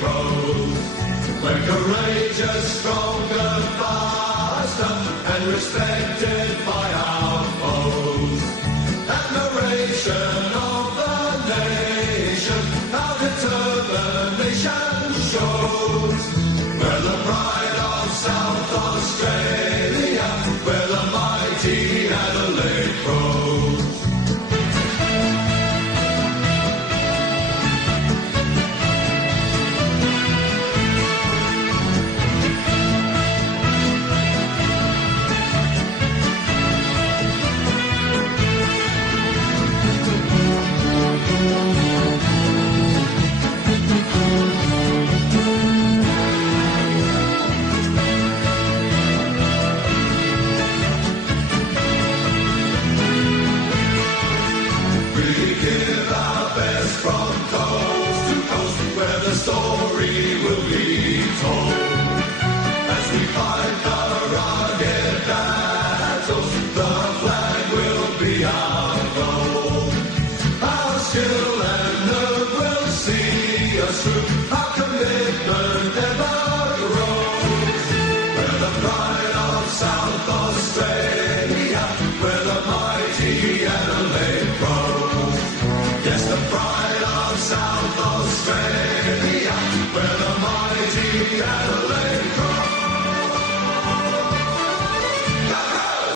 crows. We're courageous, stronger, faster, and respected by our foes. Admiration of the nation, our determination shows. We're the pride of South Australia, we're the mighty Adelaide Crows. Story will be told as we fight the rugged battles. The flag will be our goal. Our skill and nerve will see us through.